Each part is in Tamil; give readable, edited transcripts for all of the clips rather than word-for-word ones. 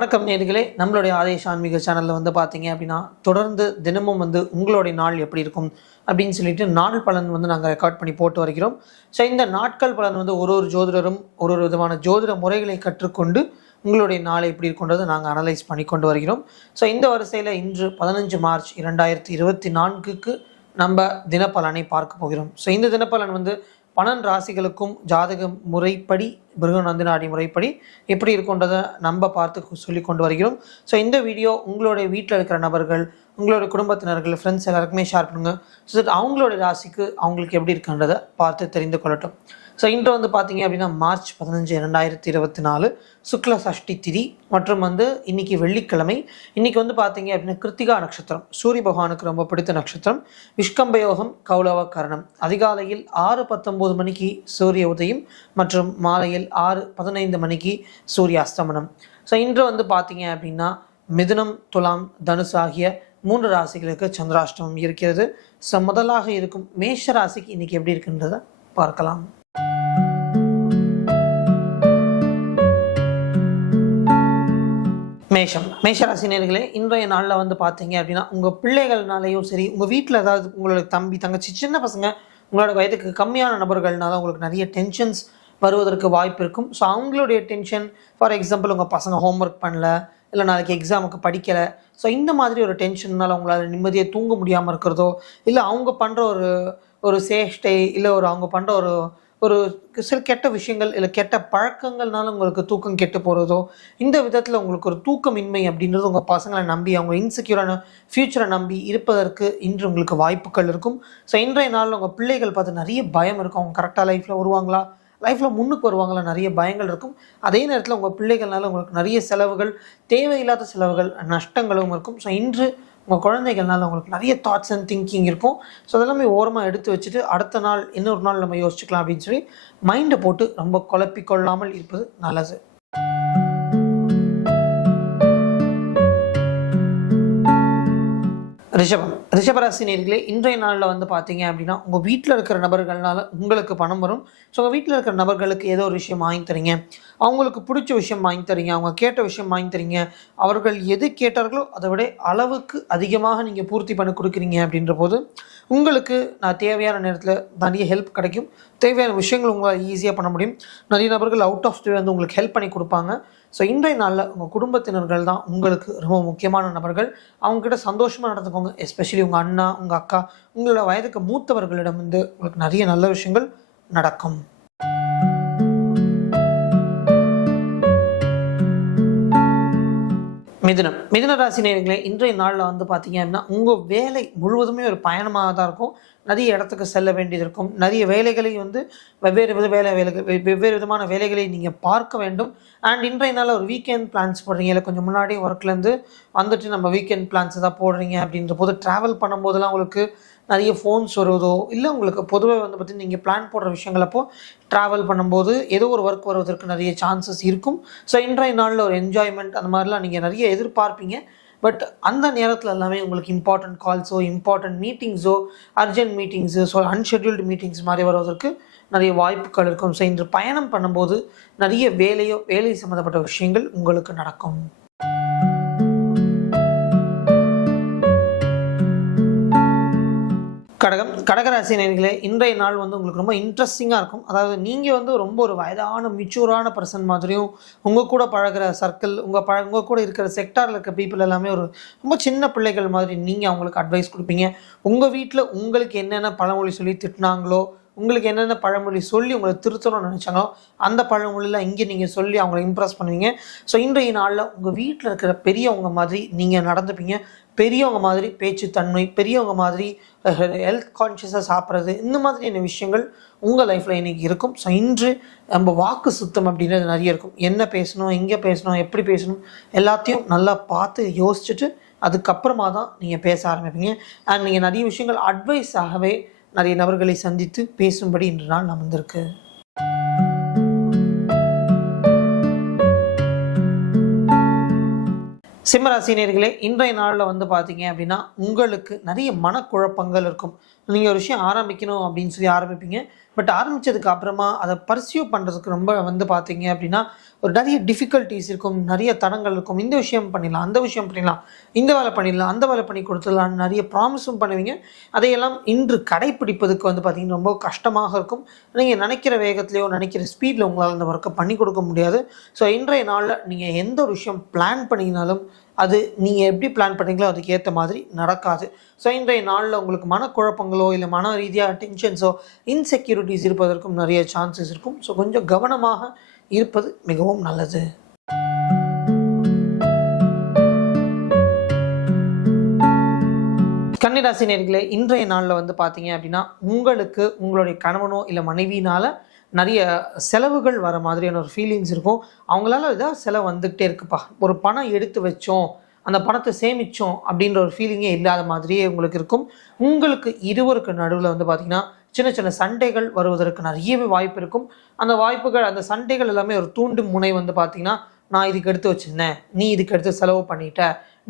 வணக்கம் நேயர்களே, நம்மளுடைய ஆதேஷ் ஆன்மீக சேனலில் பார்த்தீங்க அப்படின்னா, தொடர்ந்து தினமும் உங்களுடைய நாள் எப்படி இருக்கும் அப்படின்னு சொல்லிட்டு நாள் பலன் நாங்கள் ரெக்கார்ட் பண்ணி போட்டு வருகிறோம். ஸோ இந்த நாட்கள் பலன் ஒரு ஒரு ஜோதிடரும் ஒரு ஒரு விதமான ஜோதிட முறைகளை கற்றுக்கொண்டு உங்களுடைய நாளை எப்படி இருக்குன்றதை நாங்கள் அனலைஸ் பண்ணி கொண்டு வருகிறோம். ஸோ இந்த வரிசையில் இன்று 15 மார்ச் 2024க்கு நம்ம தினப்பலனை பார்க்க போகிறோம். ஸோ இந்த தினப்பலன் 12 ராசிகளுக்கும் ஜாதக முறைப்படி பிருகு நாடி முறைப்படி எப்படி இருக்குன்றதை நம்ம பார்த்து சொல்லி கொண்டு வருகிறோம். ஸோ இந்த வீடியோ உங்களுடைய வீட்டில் இருக்கிற நபர்கள், உங்களுடைய குடும்பத்தினர்கள், ஃப்ரெண்ட்ஸ் எல்லாருக்குமே ஷேர் பண்ணுங்கள். ஸோ அவங்களுடைய ராசிக்கு அவங்களுக்கு எப்படி இருக்குன்றதை பார்த்து தெரிந்து கொள்ளட்டும். ஸோ இன்று பார்த்தீங்க அப்படின்னா மார்ச் 15, 2024 சுக்ல சஷ்டி திதி மற்றும் இன்னைக்கு வெள்ளிக்கிழமை. இன்னைக்கு பார்த்தீங்க அப்படின்னா கிருத்திகா நட்சத்திரம், சூரிய பகவானுக்கு ரொம்ப பிடித்த நட்சத்திரம். விஷ்கம்பயோகம், கௌலவ கரணம். அதிகாலையில் 6:19 மணிக்கு சூரிய உதயம் மற்றும் மாலையில் 6:15 மணிக்கு சூரிய அஸ்தமனம். ஸோ இன்று பார்த்தீங்க அப்படின்னா மிதுனம், துலாம், தனுசு ஆகிய 3 ராசிகளுக்கு சந்திராஷ்டமம் இருக்கிறது. ஸோ முதலாக இருக்கும் மேஷ ராசிக்கு இன்னைக்கு எப்படி இருக்குன்றதை பார்க்கலாம். மேஷராசினியர்களே, இன்றைய நாளில் பார்த்தீங்க அப்படின்னா உங்கள் பிள்ளைகள்னாலேயும் சரி, உங்கள் வீட்டில் ஏதாவது உங்களோட தம்பி தங்கச்சி சின்ன பசங்க உங்களோட வயதுக்கு கம்மியான நபர்கள்னால உங்களுக்கு நிறைய டென்ஷன்ஸ் வருவதற்கு வாய்ப்பு இருக்கும். ஸோ அவங்களுடைய டென்ஷன், ஃபார் எக்ஸாம்பிள் உங்கள் பசங்க ஹோம்ஒர்க் பண்ணல, இல்லை நாளைக்கு எக்ஸாமுக்கு படிக்கலை, ஸோ இந்த மாதிரி ஒரு டென்ஷன்னால உங்களால் நிம்மதியாக தூங்க முடியாமல் இருக்கிறதோ, இல்லை அவங்க பண்ணுற ஒரு சேஷ்டை, இல்லை அவங்க பண்ணுற ஒரு சில கெட்ட விஷயங்கள், இல்லை கெட்ட பழக்கங்கள்னால உங்களுக்கு தூக்கம் கெட்டு போகிறதோ, இந்த விதத்தில் உங்களுக்கு ஒரு தூக்கமின்மை அப்படின்றது உங்கள் பசங்களை நம்பி அவங்க இன்செக்யூரான ஃப்யூச்சரை நம்பி இருப்பதற்கு இன்று உங்களுக்கு வாய்ப்புகள் இருக்கும். ஸோ இன்றைய நாளில் உங்கள் பிள்ளைகள் பார்த்து நிறைய பயம் இருக்கும். அவங்க கரெக்டாக லைஃப்பில் வருவாங்களா, லைஃப்பில் முன்னுக்கு வருவாங்களா, நிறைய பயங்கள் இருக்கும். அதே நேரத்தில் உங்கள் பிள்ளைகள்னால உங்களுக்கு நிறைய செலவுகள், தேவையில்லாத செலவுகள், நஷ்டங்களும் இருக்கும். ஸோ இன்று உங்கள் குழந்தைகள்னால உங்களுக்கு நிறைய தாட்ஸ் அண்ட் திங்கிங் இருக்கும். ஸோ அதெல்லாமே ஓரமாக எடுத்து வச்சுட்டு அடுத்த நாள் இன்னொரு நாள் நம்ம யோசிச்சுக்கலாம் அப்படின்னு சொல்லி மைண்டை போட்டு ரொம்ப குழப்பிக்கொள்ளாமல் இருப்பது நல்லது. ரிஷபராசி நேயர்களே, இன்றைய நாளில் பார்த்தீங்க அப்படின்னா உங்கள் வீட்டில் இருக்கிற நபர்கள்னால உங்களுக்கு பணம் வரும். ஸோ உங்கள் வீட்டில் இருக்கிற நபர்களுக்கு ஏதோ ஒரு விஷயம் வாங்கி தரீங்க, அவங்களுக்கு பிடிச்ச விஷயம் வாங்கி தரீங்க, அவங்க கேட்ட விஷயம் வாங்கி தரீங்க. அவர்கள் எது கேட்டார்களோ அதை விட அளவுக்கு அதிகமாக நீங்கள் பூர்த்தி பண்ணி கொடுக்குறீங்க அப்படின்ற போது உங்களுக்கு தேவையான நேரத்தில் நிறைய ஹெல்ப் கிடைக்கும். தேவையான விஷயங்கள் உங்களால் ஈஸியாக பண்ண முடியும். நிறைய நபர்கள் அவுட் ஆஃப் வே உங்களுக்கு ஹெல்ப் பண்ணி கொடுப்பாங்க. ஸோ இன்றைய நாளில் உங்கள் குடும்பத்தினர்கள் தான் உங்களுக்கு ரொம்ப முக்கியமான நபர்கள். அவங்ககிட்ட சந்தோஷமாக நடந்துக்கோங்க. எஸ்பெஷலி உங்கள் அண்ணா, உங்கள் அக்கா, உங்களோட வயதுக்கு மூத்தவர்களிடம் உங்களுக்கு நிறைய நல்ல விஷயங்கள் நடக்கும். மிதுன ராசி நேயர்களே, இன்றைய நாளில் பார்த்தீங்க அப்படின்னா உங்கள் வேலை முழுவதுமே ஒரு பயணமாக தான் இருக்கும். நிறைய இடத்துக்கு செல்ல வேண்டியது இருக்கும். நிறைய வேலைகளை வெவ்வேறு விதமான வேலைகளை நீங்கள் பார்க்க வேண்டும். அண்ட் இன்றைய நாளில் ஒரு வீக்கெண்ட் பிளான்ஸ் போடுறீங்க, இல்லை கொஞ்சம் முன்னாடி ஒர்க்லேருந்து வந்துட்டு நம்ம வீக்கெண்ட் பிளான்ஸ் தான் போடுறீங்க அப்படின்ற போது ட்ராவல் பண்ணும்போதெல்லாம் உங்களுக்கு நிறைய ஃபோன்ஸ் வருவதோ, இல்லை உங்களுக்கு பொதுவாக பற்றி நீங்கள் பிளான் போடுற விஷயங்கள் அப்போ ட்ராவல் பண்ணும்போது ஏதோ ஒரு ஒர்க் வருவதற்கு நிறைய சான்சஸ் இருக்கும். ஸோ இன்றைய நாளில் ஒரு என்ஜாய்மெண்ட் அந்த மாதிரிலாம் நீங்கள் நிறைய எதிர்பார்ப்பீங்க. பட் அந்த நேரத்தில் எல்லாமே உங்களுக்கு இம்பார்ட்டன்ட் கால்ஸோ, இம்பார்ட்டன்ட் மீட்டிங்ஸோ, urgent meetings, so unscheduled meetings மாதிரி வருவதற்கு நிறைய வாய்ப்புகள் இருக்கும். ஸோ இன்று பயணம் பண்ணும்போது நிறைய வேலை சம்மந்தப்பட்ட விஷயங்கள் உங்களுக்கு நடக்கும். கடகராசி நேயர்களே, இன்றைய நாள் உங்களுக்கு ரொம்ப இன்ட்ரெஸ்டிங்காக இருக்கும். அதாவது நீங்கள் ரொம்ப ஒரு வயதான மெச்சூரான பர்சன் மாதிரியும், உங்கள் கூட பழகிற சர்க்கிள், உங்கள் கூட இருக்கிற செக்டாரில் இருக்கிற பீப்புள் எல்லாமே ஒரு ரொம்ப சின்ன பிள்ளைகள் மாதிரி நீங்கள் அவங்களுக்கு அட்வைஸ் கொடுப்பீங்க. உங்கள் வீட்டில் உங்களுக்கு என்னென்ன பழமொழி சொல்லி திட்டினாங்களோ, உங்களுக்கு என்னென்ன பழமொழி சொல்லி உங்களை திருத்தணும்னு நினச்சாங்களோ அந்த பழமொழியில் இங்கே நீங்கள் சொல்லி அவங்களை இம்ப்ரெஸ் பண்ணுவீங்க. ஸோ இன்றைய நாளில் உங்கள் வீட்டில் இருக்கிற பெரியவங்க மாதிரி நீங்கள் நடந்துப்பீங்க. பெரியவங்க மாதிரி பேச்சுத்தன்மை, பெரியவங்க மாதிரி ஹெல்த் கான்ஷியஸாக சாப்பிட்றது, இந்த மாதிரியான விஷயங்கள் உங்கள் லைஃப்பில் இன்றைக்கி இருக்கும். ஸோ இன்று நம்ம வாக்கு சுத்தம் அப்படின்றது நிறைய இருக்கும். என்ன பேசணும், எங்கே பேசணும், எப்படி பேசணும், எல்லாத்தையும் நல்லா பார்த்து யோசிச்சுட்டு அதுக்கப்புறமா தான் நீங்கள் பேச ஆரம்பிப்பீங்க. அண்ட் நீங்கள் நிறைய விஷயங்கள் அட்வைஸாகவே நிறைய நபர்களை சந்தித்து பேசும்படி இன்று நாள் அமர்ந்திருக்கு. சிம்மராசி நேயர்களே, இன்றைய நாளில் பார்த்தீங்க அப்படின்னா உங்களுக்கு நிறைய மனக்குழப்பங்கள் இருக்கும். நீங்கள் ஒரு விஷயம் ஆரம்பிக்கணும் அப்படின்னு சொல்லி ஆரம்பிப்பீங்க. பட் ஆரம்பித்ததுக்கு அப்புறமா அதை பர்சியூ பண்ணுறதுக்கு ரொம்ப வந்து பார்த்தீங்க அப்படின்னா ஒரு நிறைய டிஃபிகல்ட்டிஸ் இருக்கும், நிறைய தடங்கள் இருக்கும். இந்த விஷயம் பண்ணிடலாம், அந்த விஷயம் பண்ணிடலாம், இந்த வேலை பண்ணிடலாம், அந்த வேலை பண்ணி கொடுத்துடலாம், நிறைய ப்ராமிஸும் பண்ணுவீங்க. அதையெல்லாம் இன்று கடைப்பிடிப்பதுக்கு வந்து பார்த்திங்கன்னா ரொம்ப கஷ்டமாக இருக்கும். நீங்கள் நினைக்கிற வேகத்திலையோ நினைக்கிற ஸ்பீடில் உங்களால் அந்த ஒர்க்கை பண்ணி கொடுக்க முடியாது. ஸோ இன்றைய நாளில் நீங்கள் எந்த ஒரு விஷயம் பிளான் பண்ணிங்கனாலும் அது நீங்கள் எப்படி பிளான் பண்ணீங்களோ அதுக்கு ஏற்ற மாதிரி நடக்காது. ஸோ இன்றைய நாளில் உங்களுக்கு மனக்குழப்பங்களோ இல்லை மன ரீதியாக டென்ஷன்ஸோ இன்செக்யூரிட்டிஸ் இருப்பதற்கும் நிறைய சான்சஸ் இருக்கும். ஸோ கொஞ்சம் கவனமாக இருப்பது மிகவும் நல்லது. கன்னிராசி நேயர்களே, இன்றைய நாளில் வந்து பார்த்தீங்க அப்படின்னா உங்களுக்கு உங்களுடைய கணவனோ இல்லை மனைவியினால் நிறைய செலவுகள் வர மாதிரியான ஒரு ஃபீலிங்ஸ் இருக்கும். அவங்களால ஏதாவது செலவு வந்துக்கிட்டே இருக்குப்பா, ஒரு பணம் எடுத்து வச்சோம், அந்த பணத்தை சேமித்தோம் அப்படின்ற ஒரு ஃபீலிங்கே இல்லாத மாதிரியே உங்களுக்கு இருக்கும். உங்களுக்கு இருவருக்கு நடுவில் வந்து பார்த்திங்கன்னா சின்ன சின்ன சண்டைகள் வருவதற்கு நிறையவே வாய்ப்பு இருக்கும். அந்த வாய்ப்புகள், அந்த சண்டைகள் எல்லாமே ஒரு தூண்டும் முனை வந்து பார்த்திங்கன்னா, நான் இதுக்கு எடுத்து வச்சுருந்தேன், நீ இதுக்கு எடுத்து செலவு பண்ணிட்ட,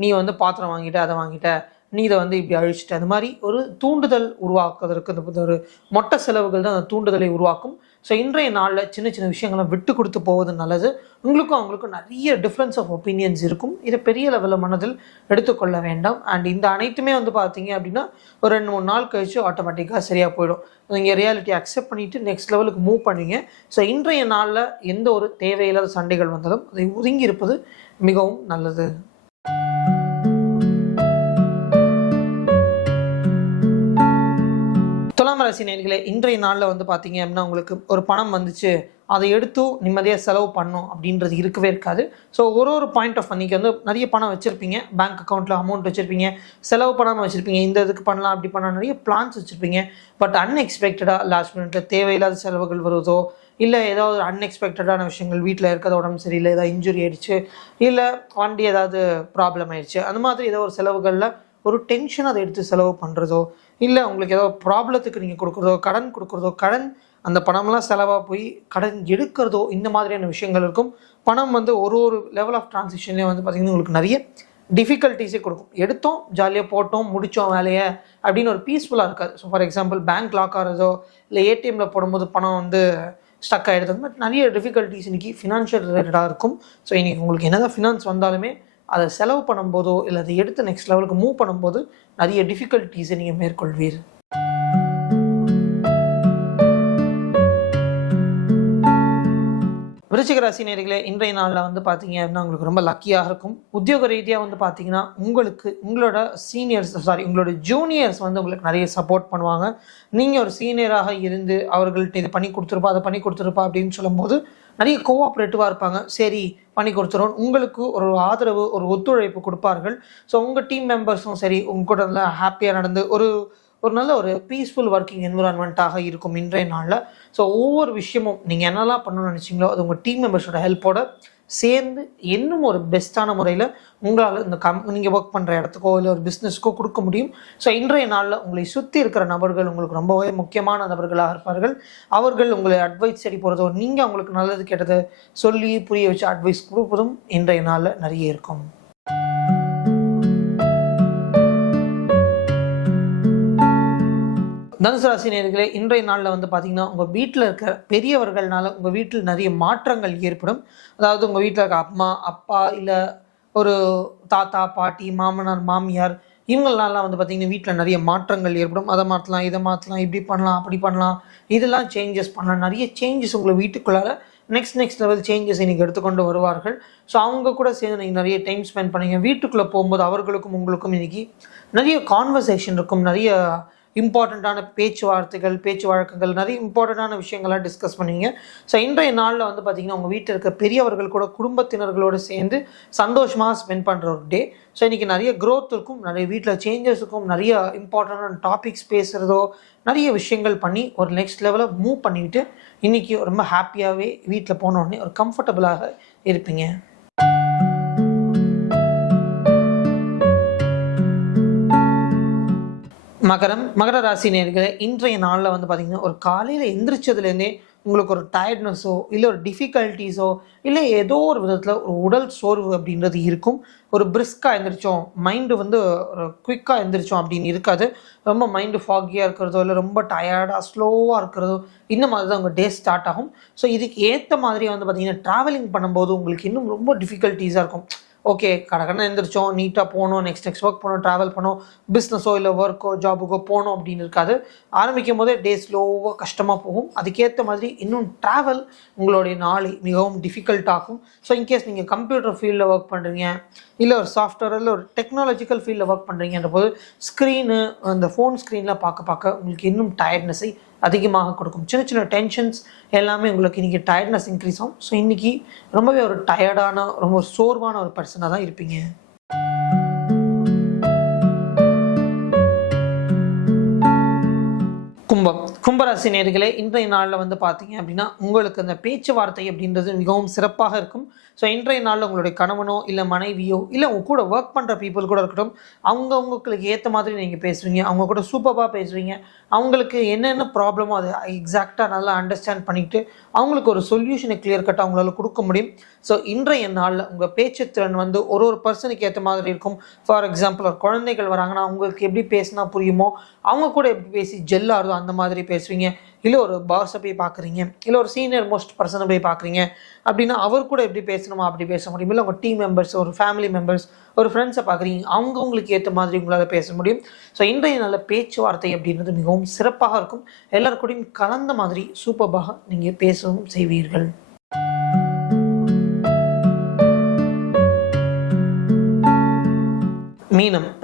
நீ வந்து பாத்திரம் வாங்கிட்ட, அதை வாங்கிட்ட, நீ இதை வந்து இப்படி அழிச்சிட்ட, அந்த மாதிரி ஒரு தூண்டுதல் உருவாக்குவதற்கு இந்த ஒரு மொட்டை செலவுகள் தான் அந்த தூண்டுதலை உருவாக்கும். ஸோ இன்றைய நாளில் சின்ன சின்ன விஷயங்களை விட்டு கொடுத்து போவது நல்லது. உங்களுக்கும் அவங்களுக்கும் நிறைய டிஃப்ரென்ஸ் ஆஃப் ஒப்பீனியன்ஸ் இருக்கும். இதை பெரிய லெவலில் மனதில் எடுத்துக்கொள்ள வேண்டாம். அண்ட் இந்த அனைத்துமே வந்து பார்த்தீங்க அப்படின்னா ஒரு 2-3 நாள் கழிச்சு ஆட்டோமேட்டிக்காக சரியாக போயிடும். நீங்கள் ரியாலிட்டி அக்செப்ட் பண்ணிவிட்டு நெக்ஸ்ட் லெவலுக்கு மூவ் பண்ணுவீங்க. ஸோ இன்றைய நாளில் எந்த ஒரு தேவையில்லாத சண்டைகள் வந்தாலும் அதை ஒதுங்கி இருப்பது மிகவும் நல்லது. துலாம் ராசி நேயர்களே, இன்றைய நாளில் வந்து பார்த்தீங்க அப்படின்னா உங்களுக்கு ஒரு பணம் வந்துச்சு, அதை எடுத்து நிம்மதியாக செலவு பண்ணணும் அப்படின்றது இருக்கவே இருக்காது. ஸோ ஒரு பாயிண்ட் ஆஃப் அன்றைக்கி வந்து நிறைய பணம் வச்சுருப்பீங்க, பேங்க் அக்கௌண்ட்டில் அமௌண்ட் வச்சுருப்பீங்க, செலவு பண்ணாமல் வச்சுருப்பீங்க, இந்த இதுக்கு பண்ணலாம் அப்படி பண்ணலாம், நிறைய பிளான்ஸ் வச்சுருப்பீங்க. பட் அன்எக்ஸ்பெக்டடாக லாஸ்ட் மினிட்ல தேவையில்லாத செலவுகள் வருவதோ, இல்லை ஏதாவது ஒரு அன்எக்ஸ்பெக்டடான விஷயங்கள், வீட்டில் இருக்கிறது உடம்பு சரியில்லை, ஏதாவது இன்ஜுரி ஆகிடுச்சு, இல்லை வண்டி ஏதாவது ப்ராப்ளம் ஆகிடுச்சு, அந்த மாதிரி ஏதோ ஒரு செலவுகளில் ஒரு டென்ஷன் அதை எடுத்து செலவு பண்ணுறதோ, இல்லை உங்களுக்கு ஏதோ ப்ராப்ளத்துக்கு நீங்கள் கொடுக்குறதோ, கடன் கொடுக்குறதோ, கடன் அந்த பணம்லாம் செலவாக போய் கடன் எடுக்கிறதோ, இந்த மாதிரியான விஷயங்கள் இருக்கும். பணம் வந்து ஒரு லெவல் ஆஃப் ட்ரான்சிஷன்லேயும் வந்து பார்த்திங்கன்னா உங்களுக்கு நிறைய டிஃபிகல்ட்டிஸே கொடுக்கும். எடுத்தோம், ஜாலியாக போட்டோம், முடித்தோம் வேலையை அப்படின்னு ஒரு பீஸ்ஃபுல்லாக இருக்காது. So for example bank lock ஆகிறதோ, இல்லை ஏடிஎம்மில் போடும்போது பணம் வந்து ஸ்டக் ஆகிடுது, அந்த மாதிரி நிறைய டிஃபிகல்ட்டிஸ் இன்றைக்கி ஃபினான்ஷியல் ரிலேட்டடாக இருக்கும். ஸோ இன்றைக்கி உங்களுக்கு என்ன தான் ஃபினான்ஸ் வந்தாலுமே அதை செலவு பண்ணும்போதோ இல்லை அதை எடுத்து நெக்ஸ்ட் லெவலுக்கு மூவ் பண்ணும்போது நிறைய டிஃபிகல்ட்டிஸை நீங்கள் மேற்கொள்வீர். விருச்சிக ராசி நேயர்களே, இன்றைய நாளில் வந்து பார்த்தீங்க அப்படின்னா உங்களுக்கு ரொம்ப லக்கியாக இருக்கும். உத்தியோக ரீதியாக வந்து பார்த்தீங்கன்னா உங்களுக்கு உங்களோட உங்களோட ஜூனியர்ஸ் வந்து உங்களுக்கு நிறைய சப்போர்ட் பண்ணுவாங்க. நீங்கள் ஒரு சீனியராக இருந்து அவர்கள்ட்ட இதை பண்ணி கொடுத்துருப்பா, அதை பண்ணி கொடுத்துருப்பா அப்படின்னு சொல்லும்போது நிறைய கோஆப்ரேட்டிவாக இருப்பாங்க. சரி பண்ணி கொடுத்துரும், உங்களுக்கு ஒரு ஆதரவு, ஒரு ஒத்துழைப்பு கொடுப்பார்கள். ஸோ உங்கள் டீம் மெம்பர்ஸும் சரி உங்க கூட நல்லா ஹாப்பியாக நடந்து ஒரு நல்ல ஒரு பீஸ்ஃபுல் ஒர்க்கிங் என்விரான்மெண்ட்டாக இருக்கும் இன்றைய நாளில். ஸோ ஒவ்வொரு விஷயமும் நீங்கள் என்னெல்லாம் பண்ணணும்னு நினச்சிங்களோ அது உங்கள் டீம் மெம்பர்ஸோட ஹெல்ப்போட சேர்ந்து இன்னும் ஒரு பெஸ்ட்டான முறையில் உங்களால் இந்த நீங்கள் ஒர்க் பண்ணுற இடத்துக்கோ இல்லை ஒரு பிஸ்னஸ்க்கோ கொடுக்க முடியும். ஸோ இன்றைய நாளில் உங்களை சுற்றி இருக்கிற நபர்கள் உங்களுக்கு ரொம்பவே முக்கியமான நபர்களாக இருப்பார்கள். அவர்கள் உங்களை அட்வைஸ் சரி போகிறதோ, நீங்கள் அவங்களுக்கு நல்லது கெட்டதை சொல்லி புரிய வச்சு அட்வைஸ் கொடுப்பதும் இன்றைய நாளில் நிறைய இருக்கும். தனுசு ராசி நேயர்களே, இன்றைய நாளில் வந்து பார்த்திங்கன்னா உங்கள் வீட்டில் இருக்க பெரியவர்கள்னால உங்கள் வீட்டில் நிறைய மாற்றங்கள் ஏற்படும். அதாவது உங்கள் வீட்டில் இருக்க அம்மா அப்பா இல்லை ஒரு தாத்தா பாட்டி மாமனார் மாமியார் இவங்களாலாம் வந்து பார்த்திங்கன்னா வீட்டில் நிறைய மாற்றங்கள் ஏற்படும். அதை மாற்றலாம், இதை மாற்றலாம், இப்படி பண்ணலாம், அப்படி பண்ணலாம், இதெல்லாம் சேஞ்சஸ் பண்ணலாம். நிறைய சேஞ்சஸ் உங்களை வீட்டுக்குள்ளார நெக்ஸ்ட் லெவல் சேஞ்சஸ் இன்றைக்கி எடுத்துக்கொண்டு வருவார்கள். ஸோ அவங்க கூட சேர்ந்து நீங்கள் நிறைய டைம் ஸ்பெண்ட் பண்ணீங்க. வீட்டுக்குள்ளே போகும்போது அவர்களுக்கும் உங்களுக்கும் இன்றைக்கி நிறைய கான்வர்சேஷன் இருக்கும், நிறைய இம்பார்ட்டண்ட்டான பேச்சு வழக்குகள், நிறைய இம்பார்ட்டண்ட்டான விஷயங்கள்லாம் டிஸ்கஸ் பண்ணுவீங்க. ஸோ இன்றைய நாளில் வந்து பார்த்திங்கன்னா உங்கள் வீட்டில் இருக்க பெரியவர்கள் கூட குடும்பத்தினர்களோடு சேர்ந்து சந்தோஷமாக ஸ்பெண்ட் பண்ணுற ஒரு டே. ஸோ இன்றைக்கி நிறைய க்ரோத் இருக்கும், நிறைய வீட்டில் சேஞ்சஸ் இருக்கும், நிறைய இம்பார்ட்டண்டான டாபிக்ஸ் பேசுகிறதோ, நிறைய விஷயங்கள் பண்ணி ஒரு நெக்ஸ்ட் லெவலில் மூவ் பண்ணிவிட்டு இன்றைக்கி ரொம்ப ஹாப்பியாகவே வீட்டில் போனோடனே ஒரு கம்ஃபர்டபுளாக இருப்பீங்க. மகர ராசி நேயர்களே, இன்றைய நாளில் வந்து பார்த்தீங்கன்னா, ஒரு காலையில் எந்திரிச்சதுலேருந்தே உங்களுக்கு ஒரு டயர்ட்னஸோ, இல்லை ஒரு டிஃபிகல்ட்டீஸோ, இல்லை ஏதோ ஒரு விதத்தில் ஒரு உடல் சோர்வு அப்படின்றது இருக்கும். ஒரு பிரிஸ்காக எந்திரிச்சோம், மைண்டு வந்து ஒரு குயிக்காக எந்திரிச்சோம் அப்படின்னு இருக்காது. ரொம்ப மைண்டு ஃபாகியாக இருக்கிறதோ, இல்லை ரொம்ப டயர்டாக ஸ்லோவாக இருக்கிறதோ, இந்த மாதிரி தான் உங்கள் டே ஸ்டார்ட் ஆகும். ஸோ இதுக்கு ஏற்ற மாதிரி வந்து பார்த்தீங்கன்னா, ட்ராவலிங் பண்ணும்போது உங்களுக்கு இன்னும் ரொம்ப டிஃபிகல்ட்டீஸாக இருக்கும். ஓகே, கடகடன்னு எந்திரிச்சோம், நீட்டாக போகணும், நெக்ஸ்ட் ஒர்க் பண்ணணும், ட்ராவல் பண்ணணும், பிஸ்னஸோ இல்லை ஒர்க்கோ ஜாபுக்கோ போகணும் அப்படின்னு இருக்காது. ஆரம்பிக்கும் போதே டே ஸ்லோவாக கஷ்டமாக போகும். அதுக்கேற்ற மாதிரி இன்னும் ட்ராவல் உங்களுடைய நாளை மிகவும் டிஃபிகல்ட் ஆகும். ஸோ இன்கேஸ் நீங்கள் கம்ப்யூட்டர் ஃபீல்டில் ஒர்க் பண்ணுறீங்க, இல்லை ஒரு சாஃப்ட்வேர் இல்லை ஒரு டெக்னாலஜிக்கல் ஃபீல்டில் ஒர்க் பண்ணுறீங்கன்ற போது ஸ்க்ரீனு அந்த ஃபோன் ஸ்க்ரீனில் பார்க்க உங்களுக்கு இன்னும் டயர்ட்னஸை அதிகமாக கொடுக்கும். சின்ன சின்ன டென்ஷன்ஸ் எல்லாமே உங்களுக்கு இன்றைக்கி டயர்ட்னஸ் இன்க்ரீஸ் ஆகும். ஸோ இன்றைக்கி ரொம்பவே ஒரு டயர்டான ரொம்ப சோர்வான ஒரு பர்சனாக தான் இருப்பீங்க. கும்பராசி நேயர்களே, இன்றைய நாளில் வந்து பார்த்தீங்க அப்படின்னா உங்களுக்கு அந்த பேச்சுவார்த்தை அப்படின்றது மிகவும் சிறப்பாக இருக்கும். ஸோ இன்றைய நாளில் உங்களுடைய கணவனோ இல்லை மனைவியோ இல்லை உங்க கூட ஒர்க் பண்ணுற பீப்புள் கூட இருக்கட்டும், அவங்களுக்கு ஏற்ற மாதிரி நீங்கள் பேசுவீங்க, அவங்க கூட சூப்பராக பேசுவீங்க. அவங்களுக்கு என்னென்ன ப்ராப்ளமோ அதை எக்ஸாக்டாக நல்லா அண்டர்ஸ்டாண்ட் பண்ணிவிட்டு அவங்களுக்கு ஒரு சொல்யூஷனை கிளியர் கட்டாக அவங்களால கொடுக்க முடியும். ஸோ இன்றைய நாளில் உங்கள் பேச்சுத்திறன் வந்து ஒரு பர்சனுக்கு ஏற்ற மாதிரி இருக்கும். ஃபார் எக்ஸாம்பிள், ஒரு குழந்தைகள் வராங்கன்னா அவங்களுக்கு எப்படி பேசினா புரியுமோ, அவங்க கூட எப்படி பேசி ஜெல்லாகிறதோ அந்த மாதிரி பேசுவீங்க. இல்லை ஒரு பாஸை போய் பார்க்குறீங்க, இல்லை ஒரு சீனியர் மோஸ்ட் பர்சனை போய் பார்க்குறீங்க அப்படின்னா அவர் கூட எப்படி பேசணுமோ அப்படி பேச முடியும். இல்லை உங்கள் டீம் மெம்பர்ஸ், ஒரு ஃபேமிலி மெம்பர்ஸ், ஒரு ஃப்ரெண்ட்ஸை பார்க்குறீங்க, அவங்களுக்கு ஏற்ற மாதிரி உங்களால் பேச முடியும். ஸோ இன்றைய நல்ல பேச்சுவார்த்தை அப்படின்றது மிகவும் சிறப்பாக இருக்கும். எல்லாருக்கூடையும் கலந்த மாதிரி சூப்பராக நீங்கள் பேசவும் செய்வீர்கள்.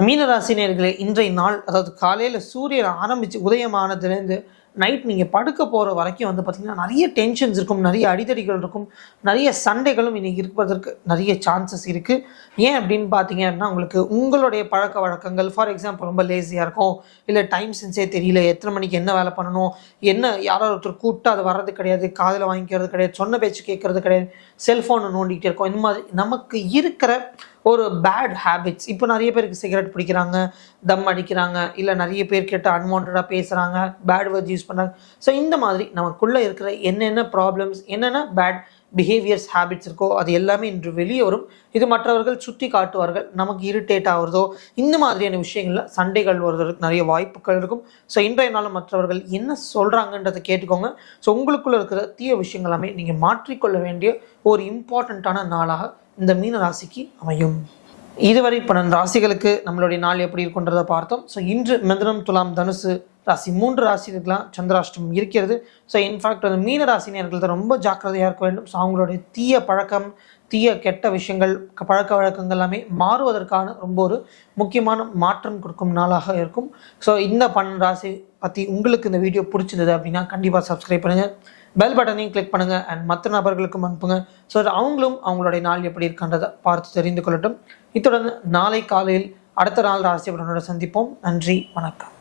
மீனராசி நேயர்களே, இன்றைய நாள் அதாவது காலையில் சூரியன் ஆரம்பித்து உதயமானதுலேருந்து நைட் நீங்கள் படுக்க போகிற வரைக்கும் வந்து பார்த்திங்கன்னா நிறைய டென்ஷன்ஸ் இருக்கும், நிறைய அடிதடிகள் இருக்கும், நிறைய சண்டைகளும் இன்றைக்கி இருப்பதற்கு நிறைய சான்சஸ் இருக்குது. ஏன் அப்படின்னு பார்த்தீங்க அப்படின்னா, உங்களுக்கு உங்களுடைய பழக்க வழக்கங்கள், ஃபார் எக்ஸாம்பிள் ரொம்ப லேசியாக இருக்கும், இல்லை டைம் சென்ஸே தெரியல, எத்தனை மணிக்கு என்ன வேலை பண்ணணும், என்ன யாரோ ஒருத்தர் கூப்பிட்டு அது வர்றது கிடையாது, காதில் வாங்கிக்கிறது கிடையாது, சொன்ன பேச்சு கேட்குறது கிடையாது, செல்ஃபோனை நோண்டிகிட்டே இருக்கோம். இந்த மாதிரி நமக்கு இருக்கிற ஒரு பேட் ஹேபிட்ஸ். இப்போ நிறைய பேருக்கு சிகரெட் பிடிக்கிறாங்க, தம் அடிக்கிறாங்க, இல்லை நிறைய பேர் கிட்ட அன்வான்டாக பேசுகிறாங்க, பேட் வேர்ட்ஸ் யூஸ் பண்ணுறாங்க. ஸோ இந்த மாதிரி நமக்குள்ளே இருக்கிற என்னென்ன ப்ராப்ளம்ஸ், என்னென்ன பேட் பிஹேவியர்ஸ், ஹேபிட்ஸ் இருக்கோ அது எல்லாமே இன்று வெளியே வரும். இது மற்றவர்கள் சுட்டி காட்டுவார்கள், நமக்கு இரிட்டேட் ஆகிறதோ இந்த மாதிரியான விஷயங்களில் சண்டைகள் வருவதற்கு நிறைய வாய்ப்புகள் இருக்கும். ஸோ இன்றைய நாள் மற்றவர்கள் என்ன சொல்கிறாங்கன்றதை கேட்டுக்கோங்க. ஸோ உங்களுக்குள்ளே இருக்கிற தீய விஷயங்கள் எல்லாமே நீங்கள் மாற்றிக்கொள்ள வேண்டிய ஒரு இம்பார்ட்டண்ட்டான நாளாக இந்த மீன ராசிக்கு அமையும். இதுவரை 12 ராசிகளுக்கு நம்மளுடைய நாள் எப்படி இருக்குன்றதை பார்த்தோம். ஸோ இன்று மிதுனம், துலாம், தனுசு ராசி 3 ராசிகளுக்கெல்லாம் சந்திராஷ்டமம் இருக்கிறது. ஸோ இன்ஃபேக்ட் அந்த மீன ராசினியர்கள் தான் ரொம்ப ஜாக்கிரதையாக இருக்க வேண்டும். ஸோ அவங்களுடைய தீய பழக்கம், தீய கெட்ட விஷயங்கள், பழக்க வழக்கங்கள் எல்லாமே மாறுவதற்கான ரொம்ப ஒரு முக்கியமான மாற்றம் கொடுக்கும் நாளாக இருக்கும். ஸோ இந்த 12 ராசி பற்றி உங்களுக்கு இந்த வீடியோ பிடிச்சிருந்தது அப்படின்னா கண்டிப்பாக சப்ஸ்கிரைப் பண்ணுங்கள், பெல் பட்டனையும் கிளிக் பண்ணுங்கள், அண்ட் மற்ற நபர்களுக்கும் அனுப்புங்க. ஸோ அவங்களும் அவங்களுடைய நாள் எப்படி இருக்கின்றதை பார்த்து தெரிந்து கொள்ளட்டும். இத்துடன் நாளை காலையில் அடுத்த நாள் ராசி பலனோட சந்திப்போம். நன்றி, வணக்கம்.